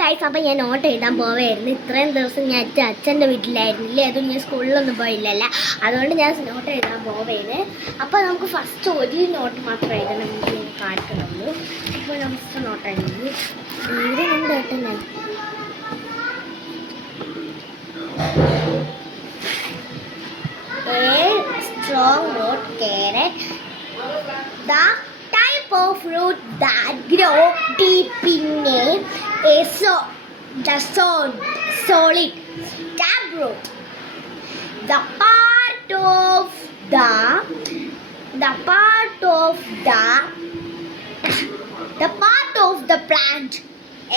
Guys, അപ്പോൾ ഞാൻ not എഴുതാൻ പോവായിരുന്നു. ഇത്രയും ദിവസം ഞാൻ അച്ഛൻ്റെ വീട്ടിലായിരുന്നില്ലേ, അതും ഞാൻ സ്കൂളിലൊന്നും പോയില്ലല്ലോ, അതുകൊണ്ട് ഞാൻ നോട്ട് എഴുതാൻ പോവേന്. അപ്പോൾ നമുക്ക് ഫസ്റ്റ് ഒരു നോട്ട് മാത്രം എഴുതണം, എനിക്ക് കാണിക്കണുള്ളൂ. ഇപ്പോൾ ഞാൻ ഫസ്റ്റ് നോട്ട് എഴുതി ഇത് ഞാൻ കേട്ടല്ലേ. A strong root carrot, the type of root that grow deep in a solid taproot. The part of the plant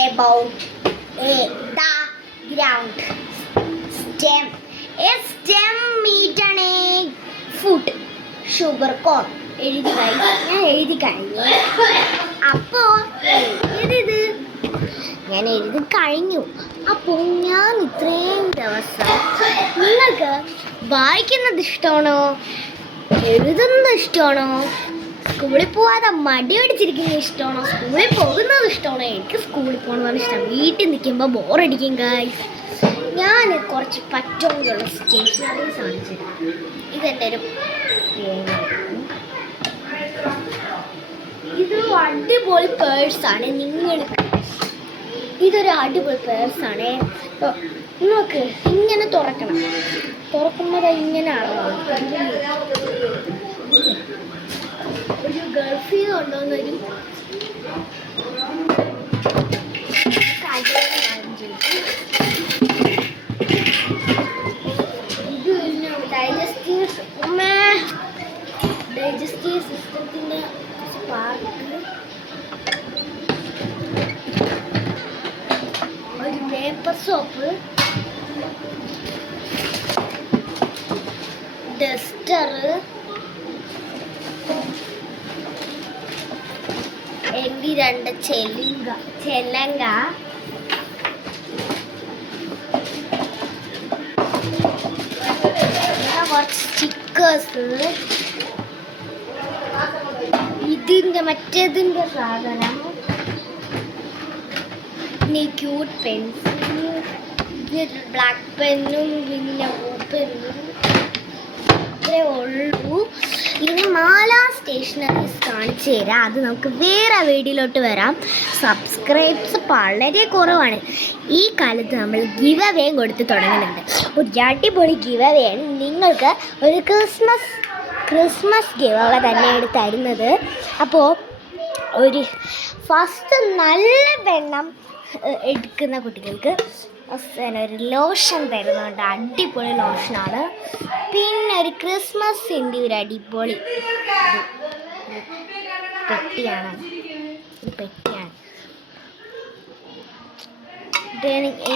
about the ground stem. A stem meat and a food sugar corn. ഞാൻ എഴുതി കഴിഞ്ഞു. അപ്പോൾ ഞാൻ എഴുതി കഴിഞ്ഞു. അപ്പോൾ ഞാൻ ഇത്രയും ദിവസം നിങ്ങൾക്ക് വായിക്കുന്നത് ഇഷ്ടമാണോ, എഴുതുന്നത് ഇഷ്ടമാണോ, സ്കൂളിൽ പോവാതെ മടി പിടിച്ചിരിക്കുന്നത് ഇഷ്ടമാണോ, സ്കൂളിൽ പോകുന്നത് ഇഷ്ടമാണോ? എനിക്ക് സ്കൂളിൽ പോകുന്നതാണ് ഇഷ്ടം. വീട്ടിൽ നിൽക്കുമ്പോൾ ബോറടിക്കും ഗൈസ്. ഞാൻ കുറച്ച് പറ്റുള്ള സ്റ്റേഷനറീസ് കാണിച്ചു തരാം. ഇതെൻ്റെ ഒരു ഇതൊരു അടിപൊളി പേഴ്സാണ്. ഇതൊരു അടിപൊളി പേഴ്സാണ്. നിങ്ങൾക്ക് ഇങ്ങനെ തുറക്കണം. തുറക്കുമ്പോൾ ഇങ്ങനെ ഒരു ഗൾഫിൽ നിന്ന് കൊണ്ടുവന്നൊരു ഡൈജസ്റ്റീവ് സിസ്റ്റത്തിൻ്റെ സ്പാർക്ക്, ഒരു പേപ്പർ സോപ്പ്, ഡസ്റ്റർ, എങ്കിൽ 2 ചെലങ്ക, കുറച്ച് സ്റ്റിക്കേഴ്സ്, മറ്റേതിൻ്റെ സാധനം, പിന്നെ ക്യൂട്ട് പെൻസിൽ, ബ്ലാക്ക് പെന്നും പിന്നെ പെന്നും, ഇത്രേ ഉള്ളൂ. ഇനി മാലാ സ്റ്റേഷനറീസ് കാണിച്ചു തരാം. അത് നമുക്ക് വേറെ വീഡിയോയിലോട്ട് വരാം. സബ്സ്ക്രൈബ്സ് വളരെ കുറവാണ്. ഈ കാലത്ത് നമ്മൾ ഗിവ് അവേയും കൊടുത്ത് തുടങ്ങുന്നുണ്ട്. ഒരു അടിപൊളി ഗിവ് അവേയാണ്. നിങ്ങൾക്ക് ഒരു ക്രിസ്മസ് ഗിവ് അവ തന്നെയാണ് തരുന്നത്. അപ്പോൾ ഒരു ഫസ്റ്റ് നല്ല വെണ്ണം എടുക്കുന്ന കുട്ടികൾക്ക് ഒരു ലോഷൻ തരുന്നുണ്ട്. അടിപൊളി ലോഷനാണ്. പിന്നെ ഒരു ക്രിസ്മസിൻ്റെ ഒരു അടിപൊളി പെട്ടിയാണ്.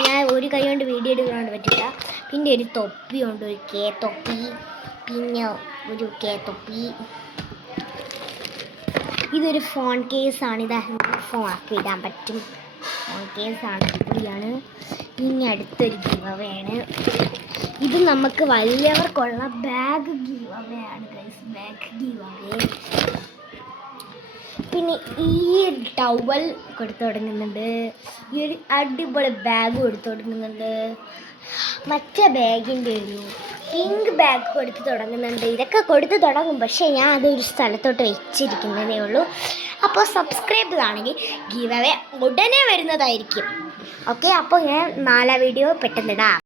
ഞാൻ ഒരു കൈ കൊണ്ട് വീഡിയോ എടുക്കാണ്ട് പറ്റില്ല. പിന്നെ ഒരു തൊപ്പിയുണ്ട്, ഒരു തൊപ്പി, പിന്നെ ഒരു തൊപ്പി. ഇതൊരു ഫോൺ കേസാണ്. ഇത് ഫോൺ ആക്കി ഇടാൻ പറ്റും. ഫോൺ കേസാണ്, അടിപൊളിയാണ്. ഇനി അടുത്തൊരു ഗിവ് അവേയാണ്. ഇത് നമുക്ക് വലിയവർക്കുള്ള ബാഗ് ഗിവ് അവേയാണ് ഗൈസ്. Bag give away. പിന്നെ ഈ ടവൽ കൊടുത്തു തുടങ്ങുന്നുണ്ട്. ഈ ഒരു അടിപൊളി ബാഗ് കൊടുത്തു തുടങ്ങുന്നുണ്ട്. മറ്റേ ബാഗിൻ്റെ ഒരു പിങ്ക് ബാഗ് കൊടുത്ത് തുടങ്ങുന്നുണ്ട്. ഇതൊക്കെ കൊടുത്ത് തുടങ്ങും, പക്ഷേ ഞാൻ അതൊരു സ്ഥലത്തോട്ട് വെച്ചിരിക്കുന്നതേ ഉള്ളൂ. അപ്പോൾ സബ്സ്ക്രൈബ് ആണെങ്കിൽ ഗിവ് അവേ ഉടനെ വരുന്നതായിരിക്കും. ഓക്കെ, അപ്പോൾ ഞാൻ 4 വീഡിയോ പെട്ടെന്നിടാം.